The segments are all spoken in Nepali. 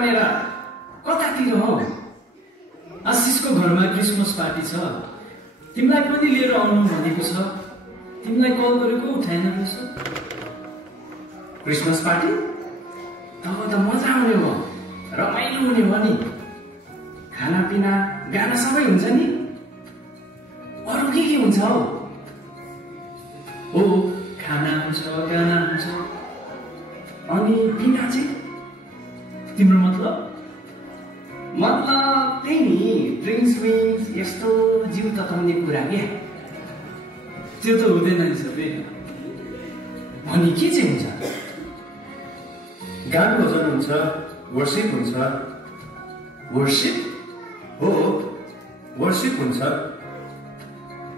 भनेर कतातिर हौ? आशिषको घरमा क्रिसमस पार्टी छ, तिमीलाई पनि लिएर आउनु भनेको छ। तिमीलाई कल गरेको उठाएन रहेछ। Christmas party? तब त मजा आउने हो, रमाइलो हुने हो नि। खानापिना गाना सबै हुन्छ नि। अरू के हुन्छ हौ? हो, खाना हुन्छ, गाना हुन्छ। अनि पिना चाहिँ? तिम्रो मतलब? मतलब त्यही नि, ड्रिङ्क्स विङ्क्स यस्तो जिउ तताउने कुरा क्या। त्यो त हुँदैन नि सबै। अनि के चाहिँ हुन्छ? गान भजन हुन्छ, वर्शिप हुन्छ। वर्शिप? हो, वर्शिप हुन्छ।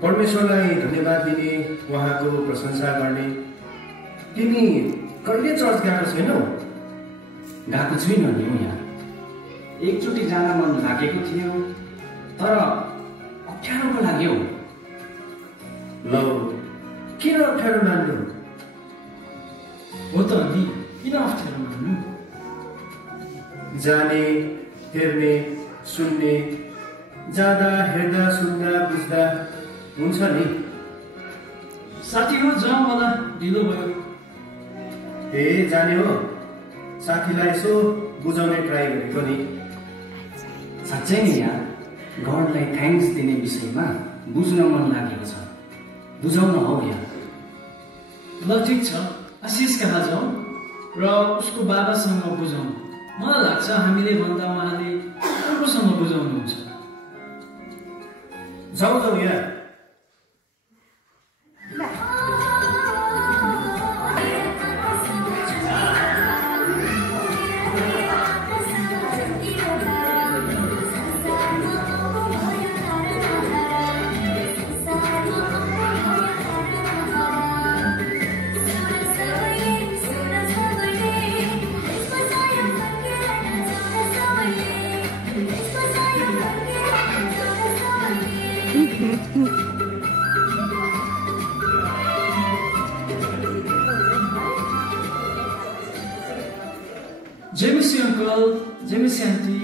परमेश्वरलाई धन्यवाद दिने, उहाँको प्रशंसा गर्ने। तिमी कहिले चर्च गएको छैनौ? गएको छुइनँ नि हो यहाँ। एकचोटि जान मन लागेको थियो, तर अप्ठ्यारो पो लाग्यो। लौ, किन अप्ठ्यारो मान्नु? हो त अनि किन अप्ठ्यारो मान्नु? जाने, हेर्ने, सुन्ने, जाँदा हेर्दा सुन्दा बुझ्दा हुन्छ नि। साथी हो, जाउँ होला, ढिलो भयो। ए जाने हो? साथीलाई यसो बुझाउने ट्राई गरेको नि। साँच्चै नि यार, गडलाई थ्याङ्क्स दिने विषयमा बुझ्न मन लागेको छ। बुझाउन हौ यार। ल ठिक छ, आशिष कहाँ जाउँ र उसको बाबासँग बुझाउँ। मलाई लाग्छ हामीले भन्दा उहाँले राम्रोसँग बुझाउनुहुन्छ। जाउँ जाउँ यार। जय मसी अंकल, जय मसी आन्टी।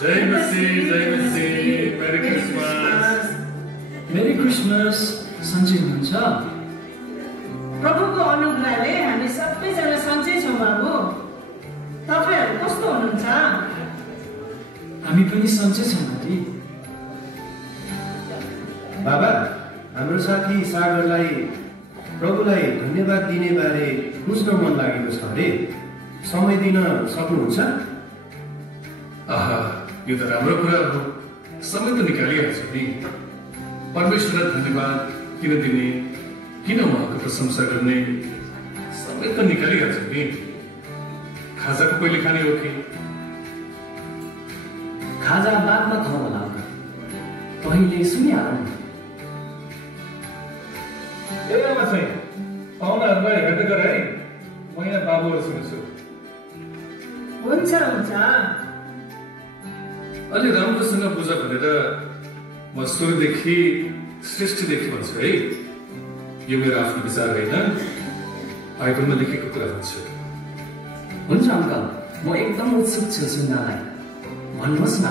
जय मसी, मेरी क्रिसमस। मेरी क्रिसमस। सन्चै हुनुहुन्छ? प्रभुको अनुग्रहले हामी सबैजना सन्चै छौँ बाबु। तपाईँहरू कस्तो हुनुहुन्छ? हामी पनि सन्चै छौँ आन्टी। बाबा, हाम्रो साथी सागरलाई प्रभुलाई धन्यवाद दिने बारे बुझ्न मन लागेको छ अरे। समय दिन सक्नुहुन्छ? आहा, यो त राम्रो कुरा हो। समय त निकालिहाल्छ नि। परमेश्वरलाई धन्यवाद किन दिने, किन उहाँको प्रशंसा गर्ने, समय त निकालिहाल्छ नि। खाजाको कहिले खाने हो कि? खाजा बादमा खाउँ होला अङ्कल, पहिले सुनिहालौँ। ए आमा चाहिँ पाहुनाहरूलाई हेर्दै गर है। म यहाँ बाबुहरू सुन्छु। हुन्छ हुन्छ। अलि राम्रोसँग बुझ भनेर म सुरुदेखि सृष्टिदेखि भन्छु है। यो मेरो आफ्नो विचार होइन, बाइबलमा लेखेको कुरा भन्छु। हुन्छ अङ्कल, म एकदम उत्सुक छु सुन्नलाई। भन्नुहोस् न।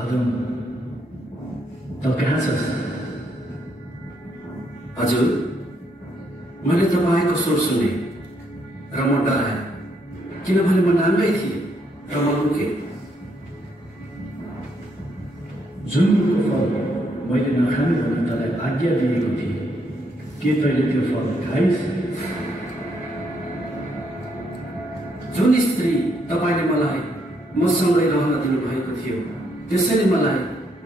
आदम, त कहाँ छस्? हजुर, मैले तपाईँको स्वर सुने र म डराएँ, किनभने म नाङ्गै थिएँ र म लुकेँ। जुन फल मैले नखाने भनी तँलाई आज्ञा दिएको थिएँ, के तैँले त्यो फल खाइस्? जुन स्त्री तपाईँले मलाई मसँगै रहन दिनुभएको थियो, त्यसैले मलाई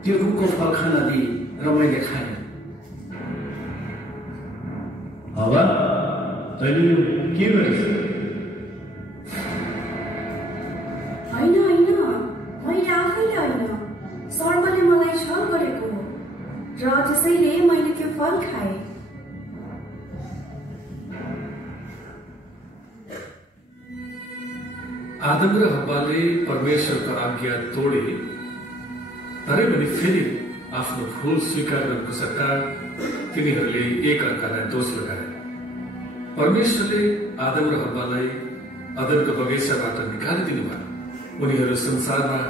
त्यो रुखको फल खान दिए र मैले खाएँ। हवा, तैँले यो के गरिस्? होइन होइन, मैले आफैले होइन, सर्पले मलाई छल गरेको हो र त्यसैले मैले त्यो फल खाए। आदम र हव्वाले परमेश्वरको आज्ञा तोडे, तरै पनि फेरि आफ्नो भूल स्वीकार गर्नुको सट्टा तिनीहरूले एक अर्कालाई दोष लगाए। परमेश्वरले आदम र हव्वालाई अदनको बगैँचाबाट निकालिदिनु भयो। उनीहरू संसारमा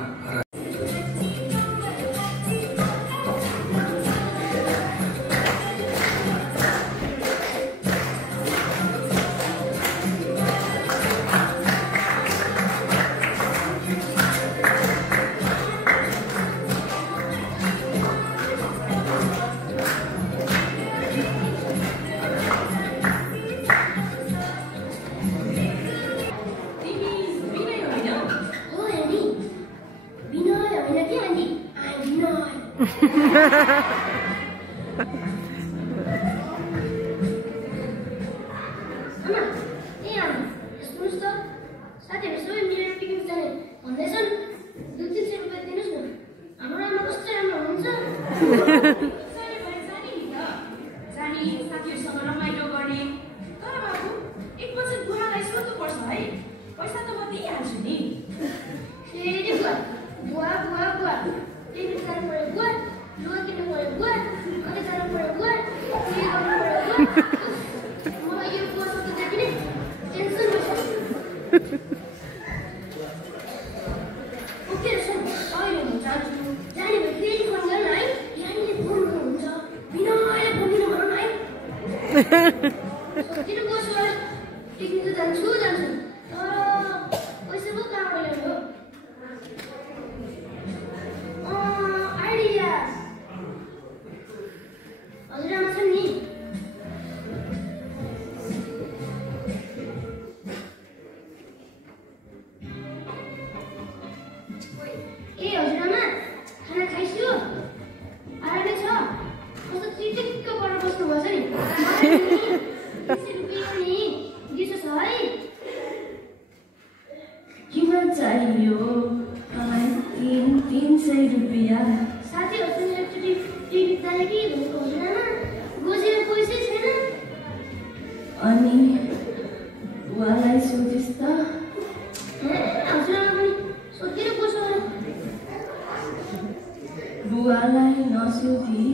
बुवालाई नसोधी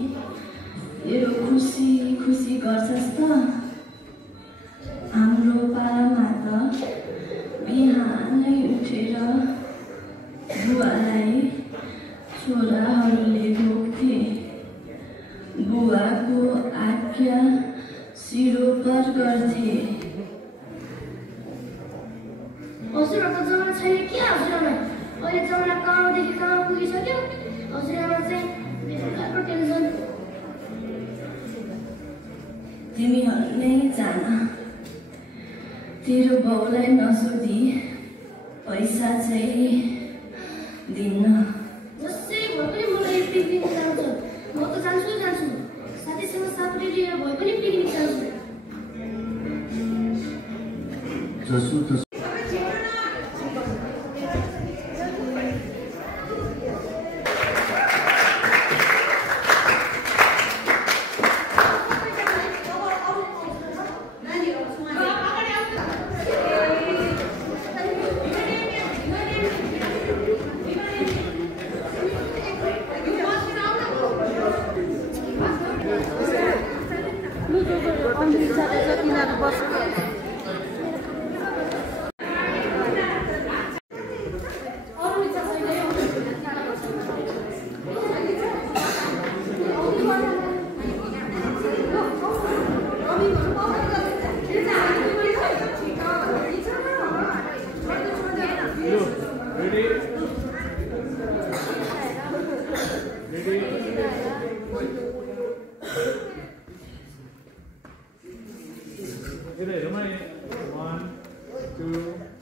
तेरो खुसी खुसी गर्छस् त। हाम्रो पालामा त बिहानै उठेर बुवालाई छोराहरूले भोग्थे। बुवाको आज्ञा सिरोपर गर्थे। हजुरहरूको जमाना छैन के हजुरआमा? अहिले जमाना कहाँदेखि कहाँ पुगिसक्यो। हजुरआमा चाहिँ बेलुकाको टेन्सन। तिमीहरू नै जान, तेरो बाउलाई नसोधी पैसा चाहिँ दिन्न। जसै भए पनि मलाई पिकनिक जान्छ। म त जान्छु साथीसँग साथी लिएर भए पनि पिकनिक जान्छु। One, two.